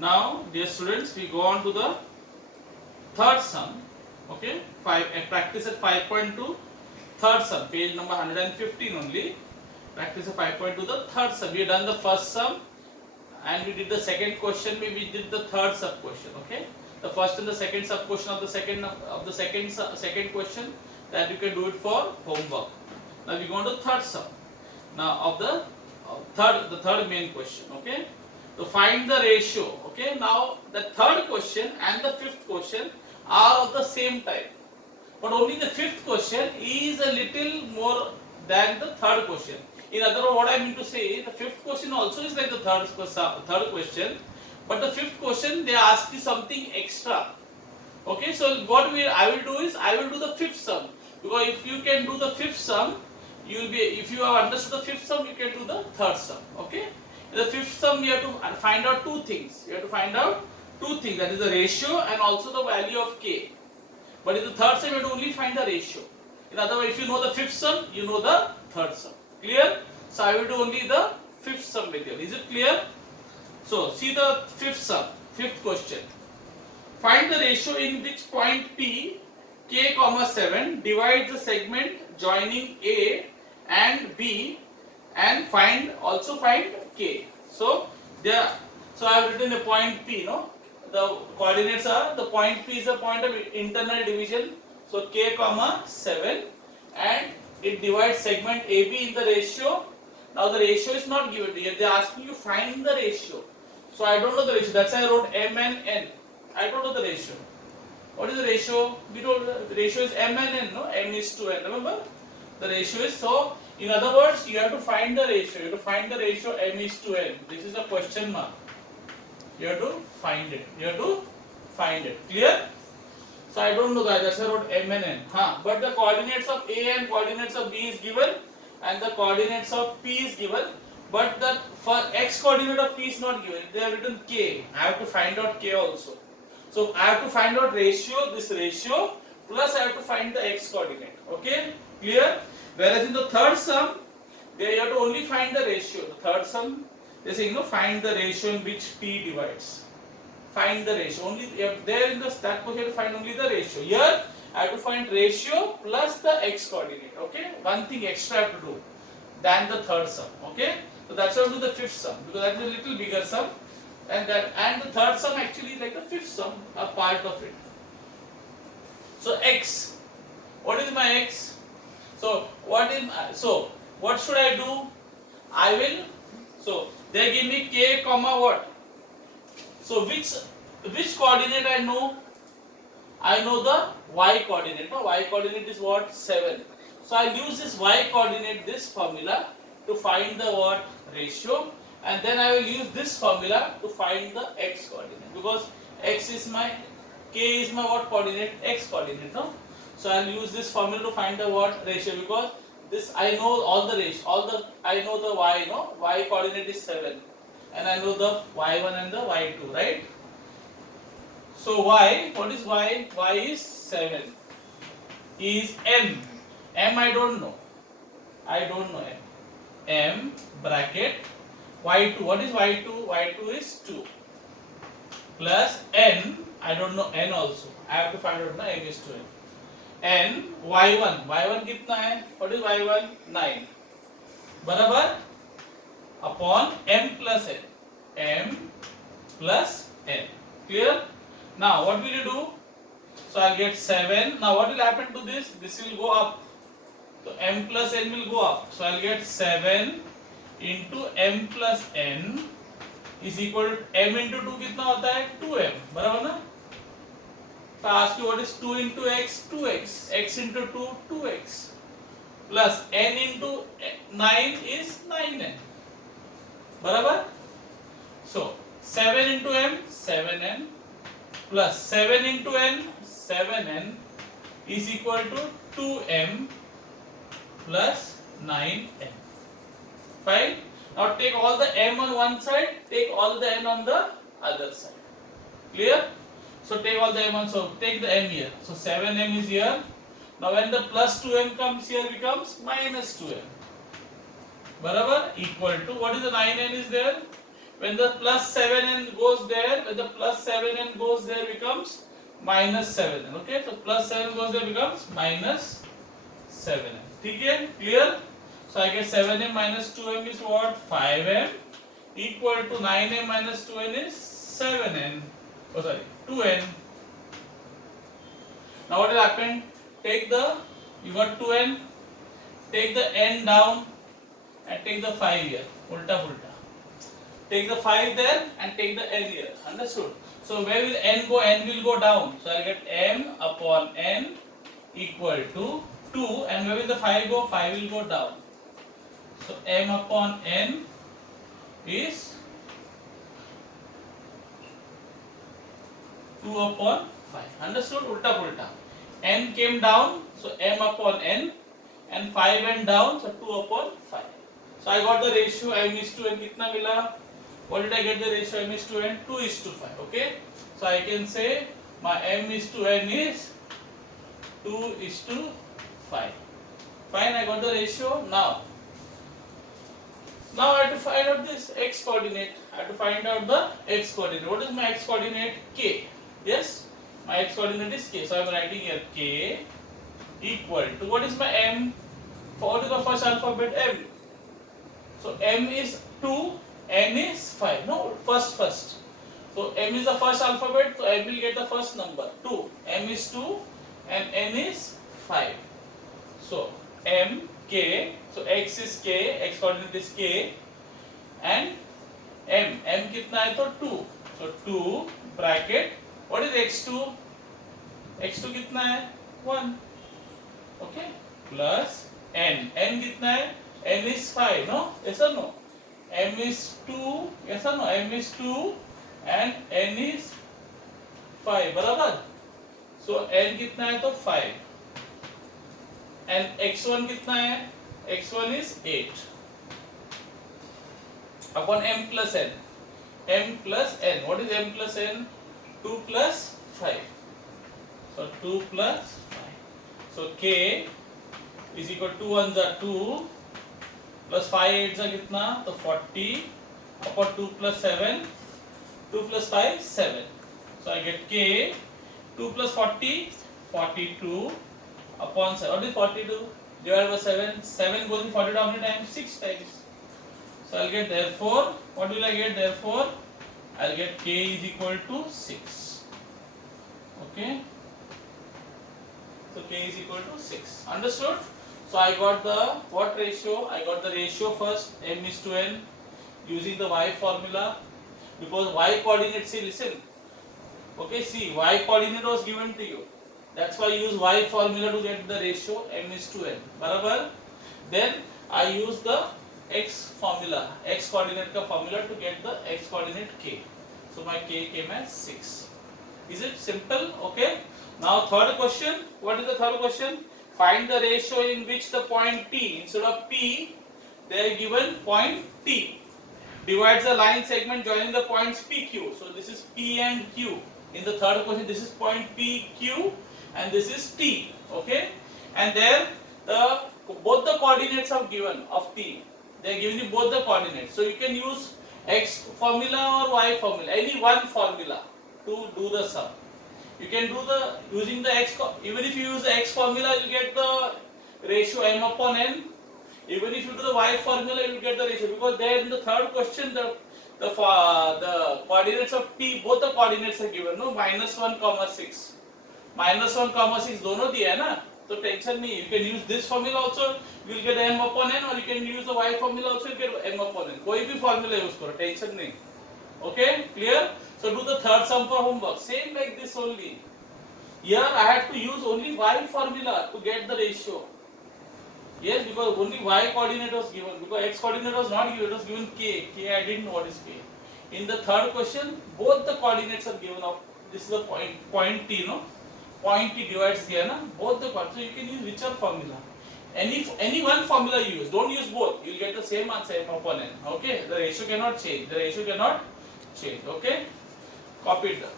Now, dear students, we go on to the third sum. Okay, practice at 5.2, third sum, page number 115 only. Practice at 5.2, the third sum. We have done the first sum and we did the second question. We did the third sub question. Okay, the first and the second sub question of the second question, that you can do it for homework. Now we go on to third sum. Now of the third main question. Okay, to find the ratio. Okay, now the third question and the fifth question are of the same type, but only the fifth question is a little more than the third question. In other words, what I mean to say, the fifth question also is like the third question, but the fifth question they ask you something extra. Okay, so what I will do is I will do the fifth sum, because if you can do the fifth sum, you will be, if you have understood the fifth sum, you can do the third sum. Okay, in the fifth sum you have to find out two things. You have to find out two things, that is the ratio and also the value of k. But in the third sum, you have to only find the ratio. In other words, if you know the fifth sum, you know the third sum. Clear? So I will do only the fifth sum method. Is it clear? So see the fifth sum, fifth question. Find the ratio in which point P, k comma 7 divides the segment joining A and B, and find k. So there, so I have written a point P. No, the coordinates are, the point P is a point of internal division. So k comma 7, and it divides segment AB in the ratio. Now the ratio is not given to you. They are asking you find the ratio. So I don't know the ratio. That's why I wrote M and N. I don't know the ratio. What is the ratio? We told the ratio is M and N. No, M is to N. Remember, the ratio is, so. In other words, you have to find the ratio. You have to find the ratio M is to N. This is a question mark. You have to find it. You have to find it. Clear? So I don't know that. That's why I wrote M and N. But the coordinates of A and coordinates of B is given, and the coordinates of P is given. But the for x coordinate of P is not given. They have written K. I have to find out K also. So I have to find out ratio, this ratio, plus I have to find the x coordinate. Okay? Clear? Whereas in the third sum, there you have to only find the ratio. The third sum, they say, find the ratio in which P divides. Find the ratio. Only there in the that question, you have to find only the ratio. Here, I have to find ratio plus the x coordinate. Okay? One thing extra I have to do than the third sum. Okay? So that's how I do the fifth sum, because that is a little bigger sum, and the third sum actually is like the fifth sum, a part of it. So x. What is my x? So what should I do? I will, so they give me k comma what? So which coordinate I know? I know the y coordinate. No, y coordinate is what? 7. So I use this y coordinate, this formula, to find the what? Ratio, and then I will use this formula to find the x coordinate, because x is my, k is my what coordinate? X coordinate. No. So I will use this formula to find the what? Ratio, because this I know all the ratio, I know the y, no? Y coordinate is 7, and I know the y1 and the y2, right? So y, what is y? Y is 7. Is m. M I don't know. I don't know m. M bracket y2. What is y2? Y2 is 2. Plus n. I don't know n also. I have to find out na n is 2 n. N y1. y1 कितना है? What is y1? 9. बराबर upon m plus n. M plus n. Clear? Now what will you do? So I'll get 7. Now what will happen to this? This will go up. So m plus n will go up. So I'll get 7 into m plus n is equal to m into 2 कितना होता है? 2m. बराबर ना? So I ask you what is 2 into x? 2x. X into 2? 2x. Plus n into 9 is 9n. बराबर? So 7 into m? 7n. Plus 7 into n? 7n is equal to 2m plus 9n. Fine. Now take all the m on one side, take all the n on the other side. Clear? So take all the m on, so take the m here. So 7m is here. Now when the plus 2m comes here, becomes minus 2m. Barabar? Equal to, what is the 9n is there? when the plus 7n goes there, when the plus 7n goes there becomes minus 7n. Okay, so plus 7 goes there becomes minus 7n. Okay, clear? So I get 7m minus 2m is what? 5m equal to 9m minus 2n is 7n. Oh sorry, 2n. Now what will happen? Take the, you got 2n, take the n down and take the 5 here. Ulta pulta. Take the 5 there and take the n here. Understood? So where will n go? N will go down. So I get m upon n equal to 2, and where will the 5 go? 5 will go down. So m upon n is 2 upon 5. Understood? Ulta pulta. N came down, so m upon n, and 5 went down, so 2 upon 5. So I got the ratio m is to n. Kitna mila? What did I get the ratio m is to n? 2 is to 5. Okay. So I can say my m is to n is 2 is to 5. Fine, I got the ratio. Now I have to find out this x coordinate. I have to find out the x coordinate. What is my x coordinate? K. Yes, my x coordinate is k. So I am writing here k equal to, what is my m? What is the first alphabet? M. So m is 2, n is 5. No, first. So m is the first alphabet, so m will get the first number 2. M is 2 and n is 5. So m k. So x is k. X coordinate is k. And m कितना है तो 2. So 2 bracket. What is x2? x2 कितना है? 1. Okay. Plus n. n कितना है? n is 5. No? Yes or no? m is 2. Yes or no? m is 2 and n is 5. बराबर? So n कितना है तो 5. And x1 कितना है? x1 is 8 upon m plus n. m plus n. What is m plus n? 2 plus 5. So 2 plus 5. So k is equal to 2 ones are 2 plus 5 8s are कितना? तो 40 upon 2 plus 7. 2 plus 5 7. So I get k 2 plus 40 42 upon 7. What is 42? Divided by 7. 7 goes in 42 how many times? 6 times. So I'll get, therefore, what will I get? Therefore, I'll get k is equal to 6. Okay. So k is equal to 6. Understood? So I got the what ratio? I got the ratio first, m is to n, using the y formula, because y coordinate, see, listen. Okay, see, y coordinate was given to you. That's why I use y formula to get the ratio m is to n. Barabar? Then I use the x formula, x coordinate ka formula to get the x coordinate k. So my k came as 6. Is it simple? Okay. Now third question. What is the third question? Find the ratio in which the point T, instead of P, they are given point T, divides the line segment joining the points PQ. So this is P and Q. In the third question, this is point PQ and this is T. Okay. And there both the coordinates are given of T. They are giving you both the coordinates. So you can use x formula or y formula, any one formula to do the sum. You can do the using the x, even if you use the x formula, you get the ratio m upon n. Even if you do the y formula, you will get the ratio, because there in the third question the coordinates of t, both the coordinates are given. No, -1, 6. -1, 6 दोनों दिया है ना, तो tension नहीं. You can use this formula also, you will get m upon n, or you can use the y formula also, you get m upon n. कोई भी formula use करो, tension नहीं. Okay, clear? So do the third sum for homework. Same like this only. Here I had to use only y formula to get the ratio. Yes, because only y coordinate was given. Because x coordinate was not given. It was given k. K I didn't know what is k. In the third question, both the coordinates are given. Of this is the point t, no? Point t divides here, na? Both the coordinates. So you can use whichever formula. Any one formula you use. Don't use both. You will get the same answer m upon n. Okay. The ratio cannot change. The ratio cannot change. Okay. Copy it down.